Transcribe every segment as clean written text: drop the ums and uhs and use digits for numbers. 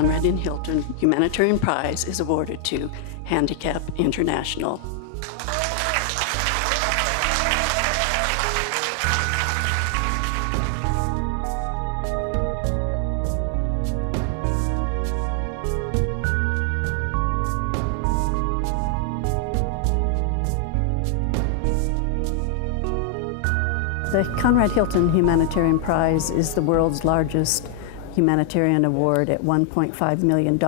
Conrad and Hilton Humanitarian Prize is awarded to Handicap International. The Conrad Hilton Humanitarian Prize is the world's largest humanitarian award at $1.5 million,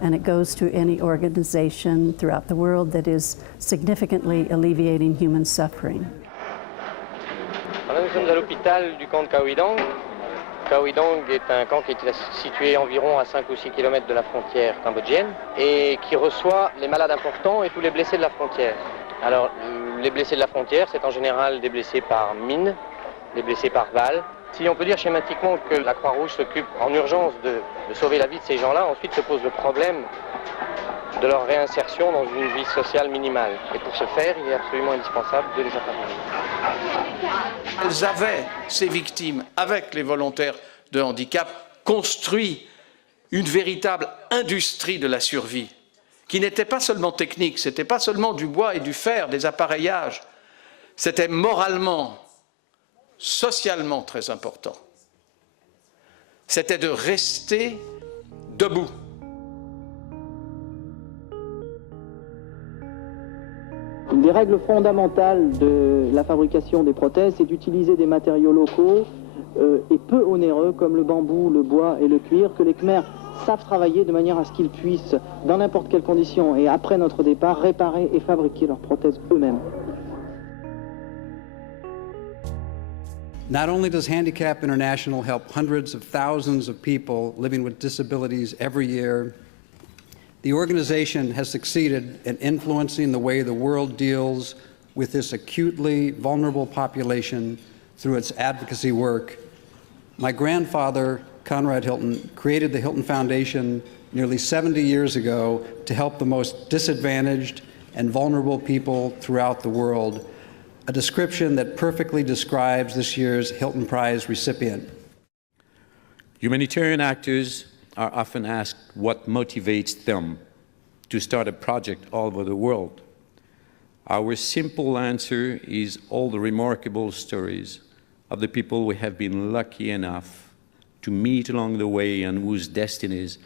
and it goes to any organization throughout the world that is significantly alleviating human suffering. Nous sommes à l'hôpital du camp de Kaouidang. Kaouidang est un camp qui est situé environ à 5 ou 6 km de la frontière cambodgienne et qui reçoit les malades importants et tous les blessés de la frontière. Alors, les blessés de la frontière, c'est en général des blessés par mine, des blessés par balle. Si on peut dire schématiquement que la Croix-Rouge s'occupe en urgence de sauver la vie de ces gens-là, ensuite se pose le problème de leur réinsertion dans une vie sociale minimale. Et pour ce faire, il est absolument indispensable de les accompagner. Elles avaient, ces victimes, avec les volontaires de handicap, construit une véritable industrie de la survie, qui n'était pas seulement technique, c'était pas seulement du bois et du fer, des appareillages, c'était moralement, socialement très important. C'était de rester debout. Une des règles fondamentales de la fabrication des prothèses, c'est d'utiliser des matériaux locaux et peu onéreux comme le bambou, le bois et le cuir, que les Khmers savent travailler de manière à ce qu'ils puissent, dans n'importe quelle condition et après notre départ, réparer et fabriquer leurs prothèses eux-mêmes. Not only does Handicap International help hundreds of thousands of people living with disabilities every year, the organization has succeeded in influencing the way the world deals with this acutely vulnerable population through its advocacy work. My grandfather, Conrad Hilton, created the Hilton Foundation nearly 70 years ago to help the most disadvantaged and vulnerable people throughout the world, a description that perfectly describes this year's Hilton Prize recipient. Humanitarian actors are often asked what motivates them to start a project all over the world. Our simple answer is all the remarkable stories of the people we have been lucky enough to meet along the way and whose destinies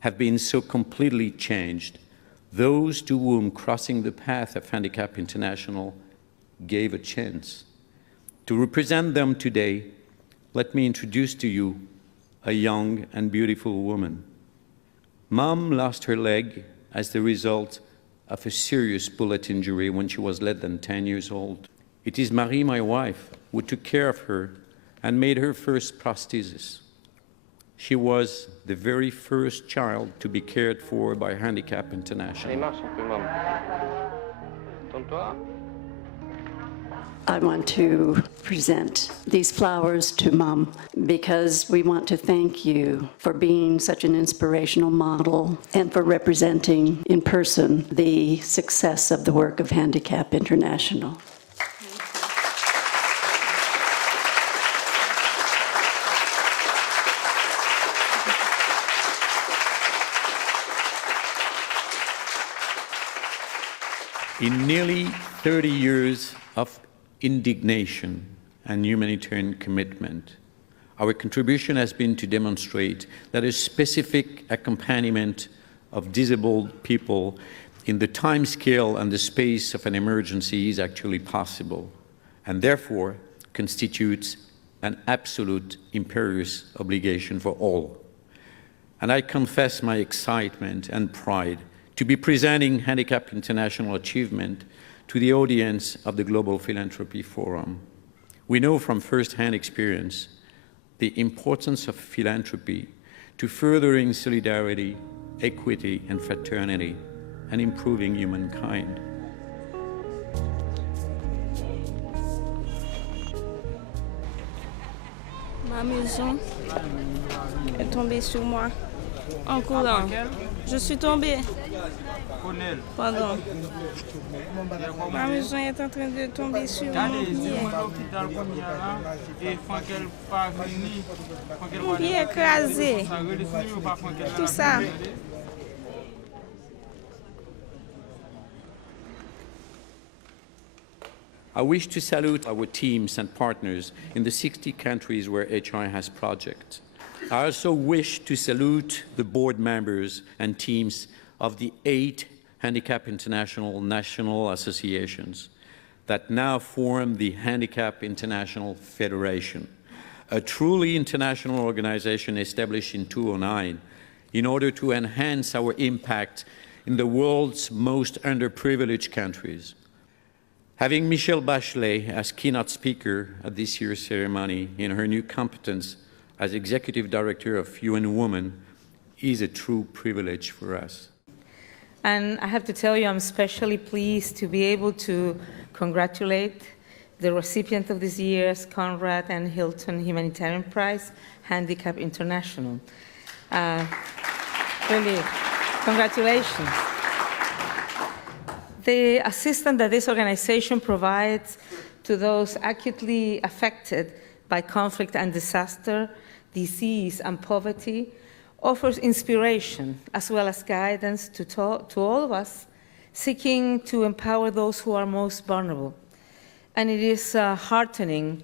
have been so completely changed, those to whom crossing the path of Handicap International gave a chance. To represent them today, let me introduce to you a young and beautiful woman. Mom lost her leg as the result of a serious bullet injury when she was less than 10 years old. It is Marie, my wife, who took care of her and made her first prosthesis. She was the very first child to be cared for by Handicap International. I want to present these flowers to Mom because we want to thank you for being such an inspirational model and for representing in person the success of the work of Handicap International. In nearly 30 years of indignation and humanitarian commitment, our contribution has been to demonstrate that a specific accompaniment of disabled people in the time scale and the space of an emergency is actually possible, and therefore constitutes an absolute imperious obligation for all. And I confess my excitement and pride to be presenting Handicap International achievement to the audience of the Global Philanthropy Forum. We know from first-hand experience the importance of philanthropy to furthering solidarity, equity, and fraternity, and improving humankind. Ma maison est tombée sur moi. En courant. Je suis tombée. Pardon. Ma maison est en train de tomber sur mon pied. Mon pied écrasé. Tout ça. I wish to salute our teams and partners in the 60 countries where HI has projects. I also wish to salute the board members and teams of the 8 Handicap International national associations that now form the Handicap International Federation, a truly international organization established in 2009 in order to enhance our impact in the world's most underprivileged countries. Having Michelle Bachelet as keynote speaker at this year's ceremony in her new competence as Executive Director of UN Women is a true privilege for us. And I have to tell you, I'm especially pleased to be able to congratulate the recipient of this year's Conrad and Hilton Humanitarian Prize, Handicap International. Really, congratulations. The assistance that this organization provides to those acutely affected by conflict and disaster, disease and poverty offers inspiration as well as guidance to all of us seeking to empower those who are most vulnerable. And it is heartening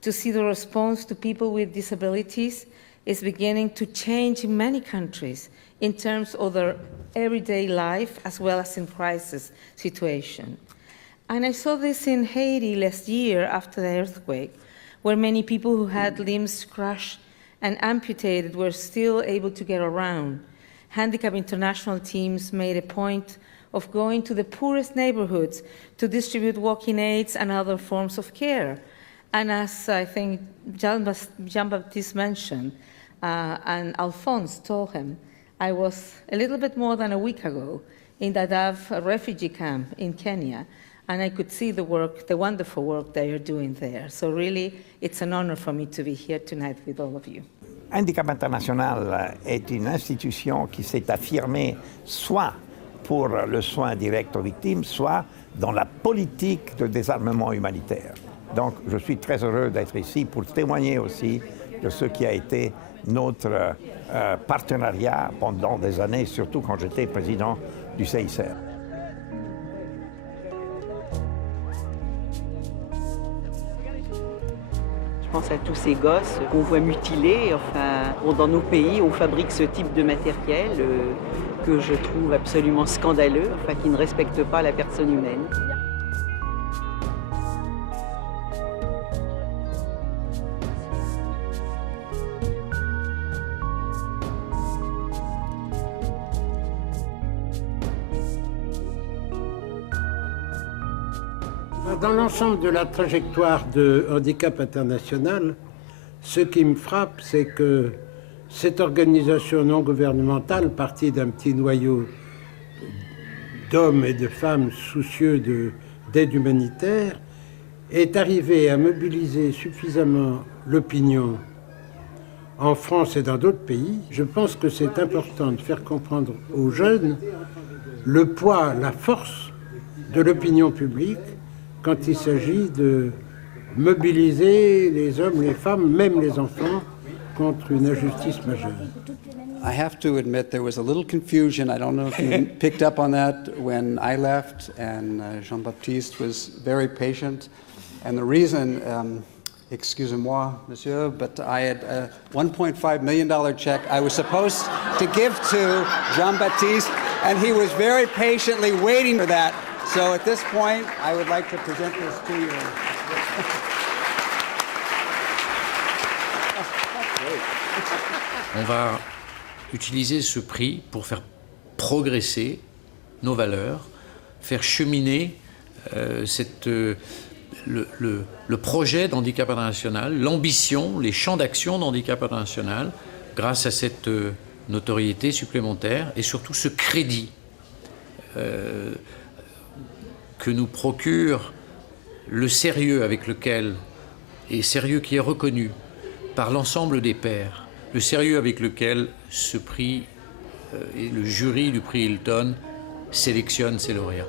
to see the response to people with disabilities is beginning to change in many countries in terms of their everyday life as well as in crisis situation. And I saw this in Haiti last year after the earthquake, where many people who had limbs crushed and amputated were still able to get around. Handicap International teams made a point of going to the poorest neighborhoods to distribute walking aids and other forms of care. And as I think Jean-Baptiste mentioned, and Alphonse told him, I was a little bit more than a week ago in Dadaab refugee camp in Kenya, and I could see the work, the wonderful work they are doing there. So really, it's an honor for me to be here tonight with all of you. Handicap International est une institution qui s'est affirmée soit pour le soin direct aux victimes, soit dans la politique de désarmement humanitaire. Donc je suis très heureux d'être ici pour témoigner aussi de ce qui a été notre partenariat pendant des années, surtout quand j'étais président du CICR. Je pense à tous ces gosses qu'on voit mutilés. Enfin, bon, dans nos pays, on fabrique ce type de matériel que je trouve absolument scandaleux, enfin, qui ne respecte pas la personne humaine. Dans l'ensemble de la trajectoire de Handicap International, ce qui me frappe, c'est que cette organisation non gouvernementale, partie d'un petit noyau d'hommes et de femmes soucieux d'aide humanitaire, est arrivée à mobiliser suffisamment l'opinion en France et dans d'autres pays. Je pense que c'est important de faire comprendre aux jeunes le poids, la force de l'opinion publique quand il s'agit de mobiliser les hommes, les femmes, même les enfants, contre une injustice majeure. I have to admit there was a little confusion. I don't know if you picked up on that when I left, and Jean-Baptiste was very patient. And the reason, excusez-moi, monsieur, but I had a $1.5 million check I was supposed to give to Jean-Baptiste, and he was very patiently waiting for that. So at this point, I would like to present this to you. On va utiliser ce prix pour faire progresser nos valeurs, faire cheminer le projet d'Handicap International, l'ambition, les champs d'action d'Handicap International, grâce à cette notoriété supplémentaire et surtout ce crédit que nous procure le sérieux avec lequel, et sérieux qui est reconnu par l'ensemble des pairs, le sérieux avec lequel ce prix et le jury du prix Hilton sélectionne ces lauréats.